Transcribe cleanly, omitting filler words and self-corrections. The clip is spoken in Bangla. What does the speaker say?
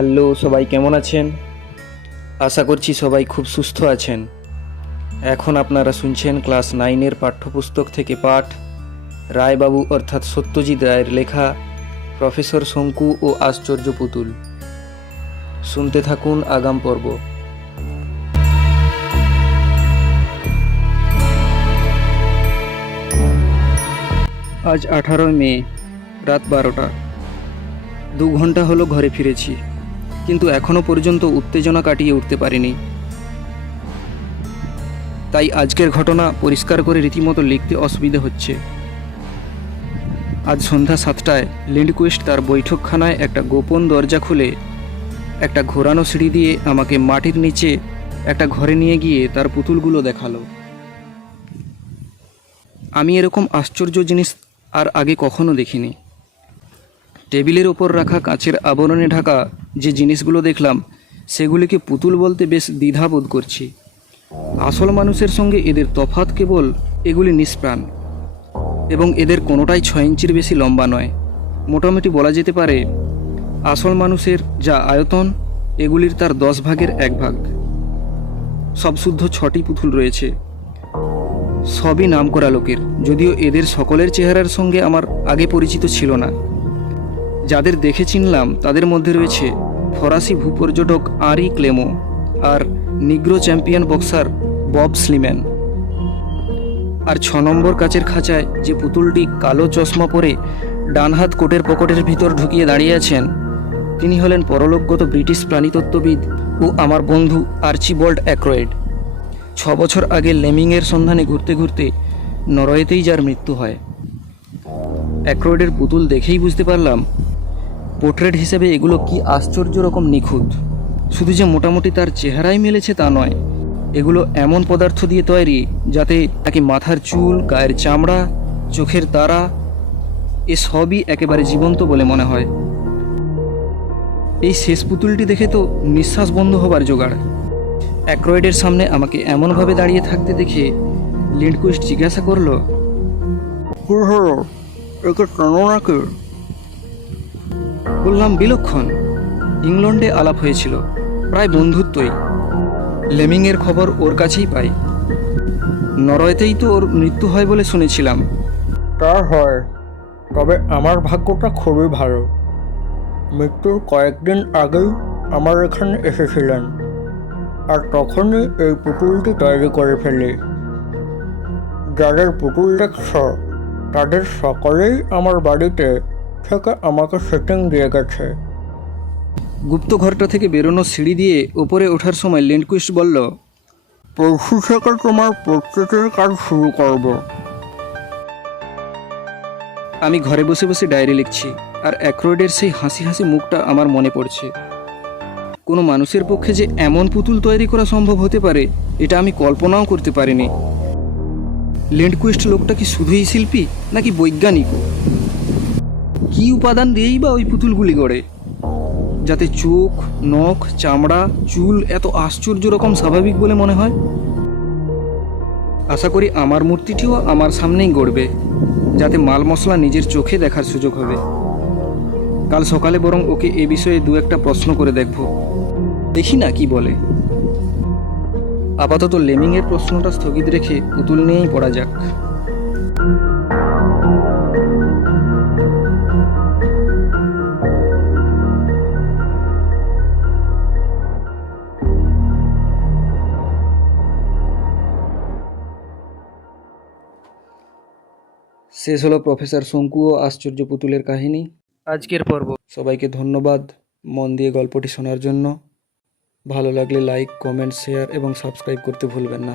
হ্যালো, সবাই কেমন আছেন? আশা করছি সবাই খুব সুস্থ আছেন। এখন আপনারা শুনছেন ক্লাস 9-এর পাঠ্যপুস্তক থেকে পাঠ রায়বাবু অর্থাৎ সত্যজিৎ রায়ের লেখা প্রফেসর শঙ্কু ও আশ্চর্য পুতুল। শুনতে থাকুন আগাম পর্ব। আজ 18 মে, রাত 12টা। 2 ঘন্টা হলো ঘরে ফিরেছি, কিন্তু এখনও পর্যন্ত উত্তেজনা কাটিয়ে উঠতে পারিনি। তাই আজকের ঘটনা পরিষ্কার করে রীতিমতো লিখতে অসুবিধে হচ্ছে। আজ সন্ধ্যা 7টায় লিন্ডকুইস্ট তার বৈঠকখানায় একটা গোপন দরজা খুলে একটা ঘোরানো সিঁড়ি দিয়ে আমাকে মাটির নিচে একটা ঘরে নিয়ে গিয়ে তার পুতুলগুলো দেখালো। আমি এরকম আশ্চর্য জিনিস আর আগে কখনো দেখিনি। টেবিলের ওপর রাখা কাঁচের আবরণে ঢাকা যে জিনিসগুলো দেখলাম সেগুলিকে পুতুল বলতে বেশ দ্বিধাবোধ করছি। আসল মানুষের সঙ্গে এদের তফাৎ কেবল এগুলি নিষ্প্রাণ, এবং এদের কোনোটাই 6 ইঞ্চির বেশি লম্বা নয়। মোটামুটি বলা যেতে পারে আসল মানুষের যা আয়তন এগুলির তার 10 ভাগের 1 ভাগ। সব শুদ্ধ 6টি পুতুল রয়েছে, সবই নামকরা লোকের, যদিও এদের সকলের চেহারার সঙ্গে আমার আগে পরিচিত ছিল না। যাদের দেখে চিনলাম তাদের মধ্যে রয়েছে ফরাসি ভূপর্যটক আঁরি ক্লেমো আর Negro champion boxer Bob Sliman. আর 6 নম্বর কাচের খাঁচায় যে পুতুলটি কালো চশমা পরে ডান হাত কোটের পকেটের ভিতর ঢুকিয়ে দাঁড়িয়ে আছেন তিনি হলেন পরলোকগত ব্রিটিশ প্রাণীতত্ত্ববিদ ও আমার বন্ধু আর্চিবল্ড অ্যাক্রয়েড। 6 বছর আগে লেমিংয়ের সন্ধানে ঘুরতে ঘুরতে নরওয়েতেই যার মৃত্যু হয়। অ্যাক্রয়েডের পুতুল দেখেই বুঝতে পারলাম পোর্ট্রেট হিসেবে এগুলো কি আশ্চর্য রকম নিখুঁত। শুধু যে মোটামুটি তার চেহারাই মিলেছে তা নয়, এগুলো এমন পদার্থ দিয়ে তৈরি যাতে নাকি মাথার চুল, গায়ের চামড়া, চোখের তারা এ সবই একেবারে জীবন্ত বলে মনে হয়। এই শেষ পুতুলটি দেখে তো নিঃশ্বাস বন্ধ হবার জোগাড়। অ্যাক্রয়েডের সামনে আমাকে এমনভাবে দাঁড়িয়ে থাকতে দেখে লিন্ডকুইস্ট জিজ্ঞাসা করলো, কি হলো, একে টানো নাকি? বললাম, বিলক্ষণ। ইংল্যান্ডে আলাপ হয়েছিল, প্রায় বন্ধুত্বই। লেমিংয়ের খবর ওর কাছেই পাই। নরওয়েতেই তো ওর মৃত্যু হয় বলে শুনেছিলাম। তা হয়, তবে আমার ভাগ্যটা খুবই ভালো। মৃত্যুর কয়েকদিন আগেই আমার এখানে এসেছিলেন, আর তখনই এই পুতুলটি তৈরি করে ফেলি। যাদের পুতুল দেখছ তাদের সকলেই আমার বাড়িতে থেকে আমাকে সেটিং দিয়ে গেছে। গুপ্ত ঘরটা থেকে বেরোনো সিঁড়ি দিয়ে ওপরে ওঠার সময় লিন্ডকুইস্ট বলল, পরশু থেকে তোমার পোর্ট্রেটের কাজ শুরু করব। আমি ঘরে বসে বসে ডায়েরি লিখছি, আর অ্যাক্রয়েডের সেই হাসি হাসি মুখটা আমার মনে পড়ছে। কোনো মানুষের পক্ষে যে এমন পুতুল তৈরি করা সম্ভব হতে পারে এটা আমি কল্পনাও করতে পারিনি। লিন্ডকুইস্ট লোকটা কি শুধুই শিল্পী নাকি বৈজ্ঞানিকও? কী উপাদান দিয়েই বা ওই পুতুলগুলি গড়ে, যাতে চোখ, নখ, চামড়া, চুল এত আশ্চর্য রকম স্বাভাবিক বলে মনে হয়? আশা করি আমার মূর্তিটিও আমার সামনেই গড়বে, যাতে মাল মশলা নিজের চোখে দেখার সুযোগ হবে। কাল সকালে বরং ওকে এ বিষয়ে 2-1টা প্রশ্ন করে দেখব, দেখি না কি বলে। আপাতত লেমিংয়ের প্রশ্নটা স্থগিত রেখে পুতুল নিয়েই পড়া যাক। শেষ হলো প্রফেসর শঙ্কু ও আশ্চর্য পুতুলের কাহিনী, আজকের পর্ব। সবাইকে ধন্যবাদ মন দিয়ে গল্পটি শোনার জন্য। ভালো লাগলে লাইক, কমেন্ট, শেয়ার এবং সাবস্ক্রাইব করতে ভুলবেন না।